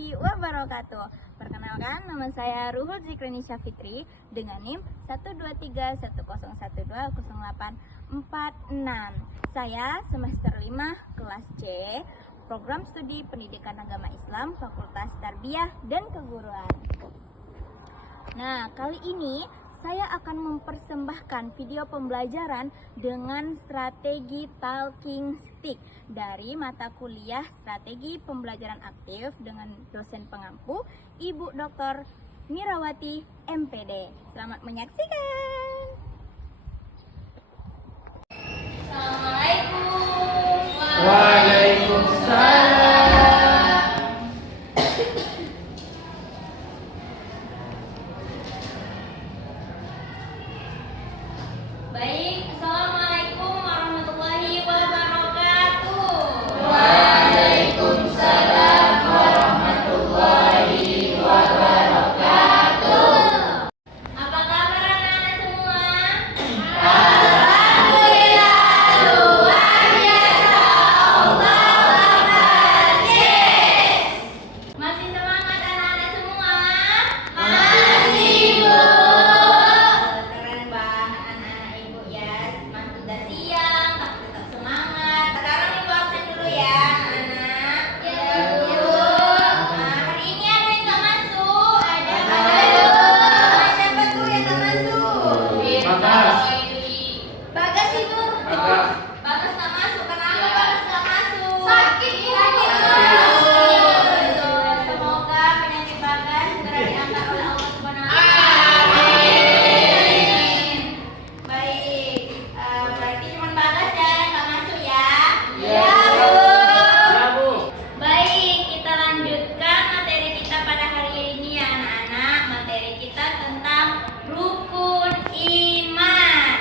warahmatullahi wabarakatuh. Perkenalkan, nama saya Ruhul Zikrenisha Fitri dengan NIM 12310100846. Saya semester 5 kelas C, program studi Pendidikan Agama Islam, Fakultas Tarbiyah dan Keguruan. Nah, kali ini saya akan mempersembahkan video pembelajaran dengan strategi talking stick dari mata kuliah Strategi Pembelajaran Aktif dengan dosen pengampu Ibu Dr. Mirawati MPD. Selamat menyaksikan. Assalamualaikum. Waalaikumsalam. Baik, Assalamualaikum warahmatullahi wabarakatuh. Waalaikumsalam warahmatullahi wabarakatuh. Apa kabar anak-anak semua? Alhamdulillah, luar biasa. Allah Akbar. Masih semangat anak-anak semua? Masih, Bu. Keren banget anak-anak ibu ya. Mas udah siang, tapi tetap semangat. Sekarang ibu absen dulu ya anak-anak. Ya, Bu. Hari ini ada yang nggak masuk? Ada. Siapa tuh yang nggak masuk? Bagas. Bagas ibu. Bagas. Bagas nggak masuk. Kenapa Bagas nggak masuk? Sakit, Bu. Semoga penyakit Bagas segera diangkat oleh Allah Subhanahu wa Ta'ala. Amin. Baik, berarti cuma Bagas ya yang nggak masuk ya. Ya, Bu. Ya, Bu. Baik, kita lanjutkan materi kita pada hari ini ya anak-anak. Materi kita tentang rukun iman.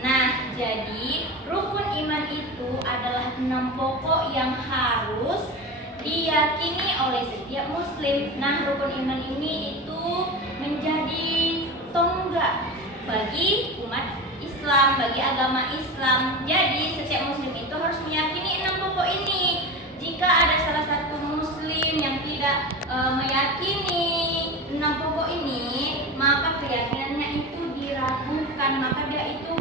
Nah, jadi rukun iman itu adalah 6 pokok yang harus diyakini oleh setiap muslim. Nah, rukun iman ini itu menjadi tonggak bagi umat Islam, bagi agama Islam. Jadi setiap muslim itu harus meyakini 6 pokok ini. Jika ada salah satu muslim yang tidak meyakini 6 pokok ini, maka keyakinannya itu diragukan, maka dia itu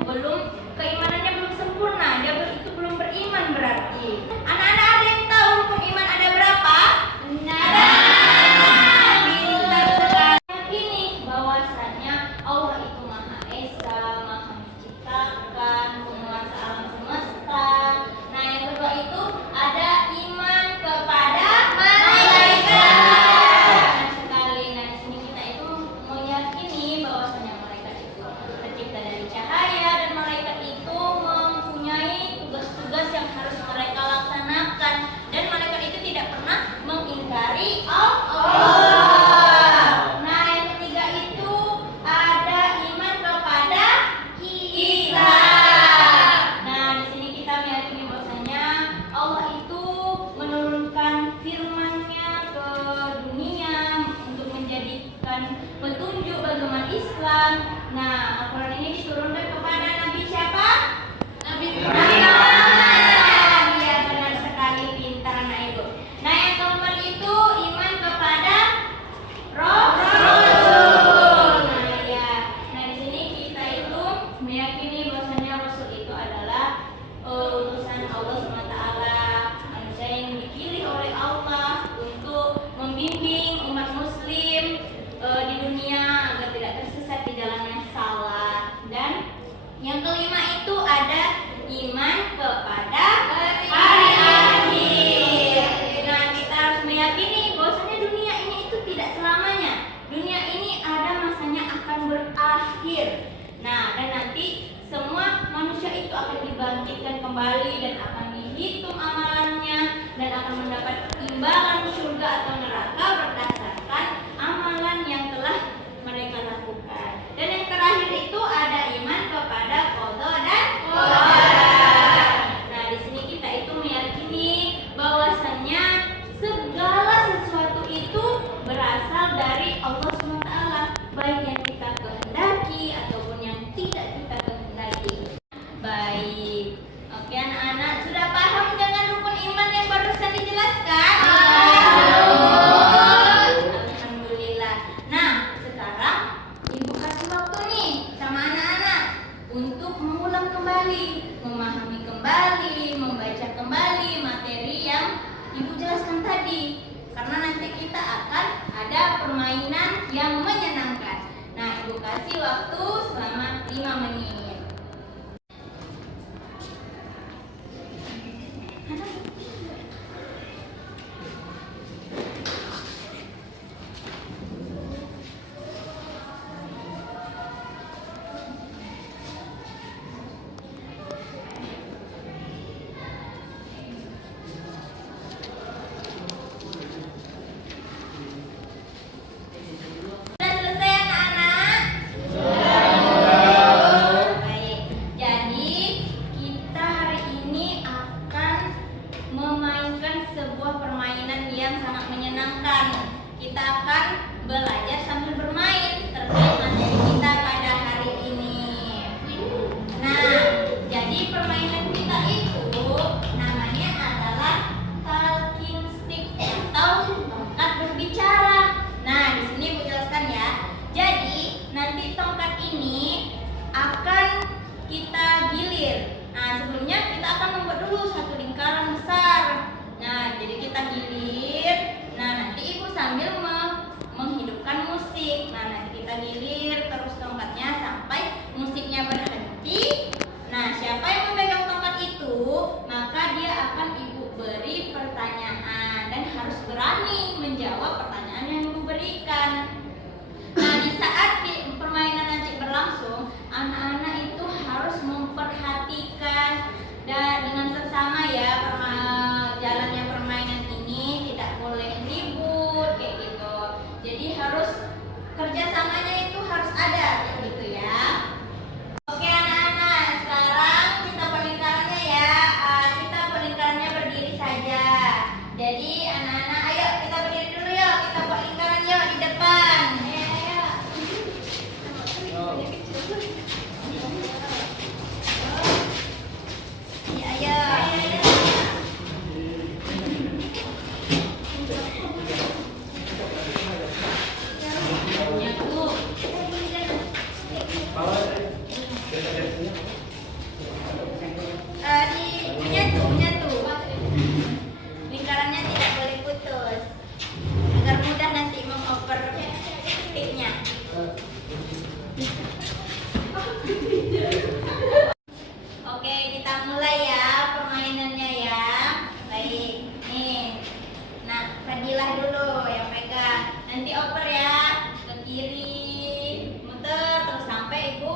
keimanannya belum sempurna, itu belum beriman berarti. Anak-anak ada yang tahu rukun iman ada berapa? Pintar sekali. Yakini bahwasanya Allah itu Maha Esa, Maha menciptakan, penguasa alam semesta. Nah, yang kedua itu ada iman kepada malaikat. Benar sekali. Nah, di sini kita itu meyakini bahwasanya malaikat itu tercipta dari cahaya dan malaikat itu mempunyai tugas-tugas yang harus mereka laksanakan dan malaikat itu tidak pernah mengingkari Allah. Nah, yang ketiga itu ada iman kepada kitab. Nah, di sini kita meyakini bahwasanya Allah itu menurunkan firman-Nya ke dunia untuk menjadikan petunjuk bagi umat Islam. Nah, Al-Quran ini diturunkan kepada Nabi siapa? Nabi Muhammad. Iya, benar sekali, pintar anak ibu. Nah, yang keempat itu iman kepada Rasul. Nah, ya. Nah, di sini kita itu meyakini bahwasanya Rasul itu adalah utusan Allah SWT, manusia yang dipilih oleh Allah untuk membimbing umat muslim di dunia agar tidak tersesat di jalan yang salah. Dan yang kelima itu ada iman kepada hari akhir. Nah, kita harus meyakini bahwasanya dunia ini itu tidak selamanya. Dunia ini ada masanya akan berakhir. Nah, dan nanti semua manusia itu akan dibangkitkan kembali dan akan dihitung amalannya dan akan mendapat imbalan surga atau neraka berdasarkan amalan yang telah mereka lakukan. Dan yang terakhir itu ada iman kepada qada dan qadar. Nah, di sini kita itu meyakini bahwasannya segala sesuatu itu berasal dari Allah SWT, baik yang kita kehendaki ataupun yang tidak kita kehendaki. Baik, oke anak-anak, sudah paham dengan rukun iman yang barusan dijelaskan? kasih waktu selama 5 menit. Sudah selesai anak-anak? Baik, jadi kita hari ini akan memainkan sebuah permainan yang sangat menyenangkan. Kita akan belajar sambil bermain terkait materi kita pada hari ini. Nah, jadi permainan kita itu namanya adalah talking stick atau tongkat berbicara. Nah, di sini Bu jelaskan ya. Jadi, nanti tongkat ini akan kita gilir. Nah, sebelumnya kita akan membuat dulu satu lingkaran besar. Nah, jadi kita gilir. Nah, nanti Ibu sambil menghidupkan musik. Nah, nanti kita gilir terus tongkatnya sampai musiknya berhenti. Nah, siapa yang memegang tongkat itu, maka dia akan Ibu beri pertanyaan dan harus berani menjawab pertanyaan yang Ibu berikan. Nah, di saat permainan nanti berlangsung, anak-anak itu harus memperhatikan dan dengan seksama ya jalannya permainan ini, tidak boleh ribut kayak gitu. Jadi harus kerjasamanya itu harus ada kayak gitu ya. Oke anak-anak, sekarang kita pelingkarannya ya. Kita pelingkarannya berdiri saja. Jadi anak-anak, ayo kita berdiri dulu yuk. Kita buat lingkaran yuk di depan. Ayo, ayo. Iya, ayo. Menyatu. Lingkarannya tidak boleh putus agar mudah nanti mengoper sticknya. Oke, kita mulai ya permainannya ya. Baik, nih. Nah, Fadilah dulu yang pegang. Nanti oper ya ke kiri, muter terus sampai Ibu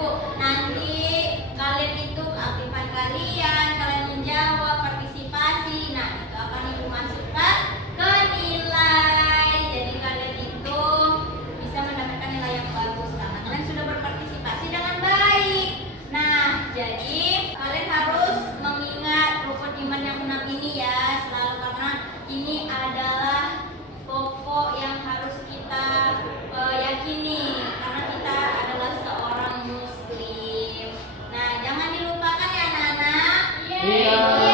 Ibu. Nanti kalian itu keaktifan kalian menjawab, partisipasi. Nah, itu akan Ibu masukkan ke nilai. Jadi kalian itu bisa mendapatkan nilai yang bagus karena kalian sudah berpartisipasi dengan baik. Nah, jadi kalian harus mengingat rukun iman yang 6 ini ya selalu, karena ini adalah pokok yang harus kita yakini karena kita adalah seorang muslim. Nah, jangan dilupakan ya anak-anak. Iya.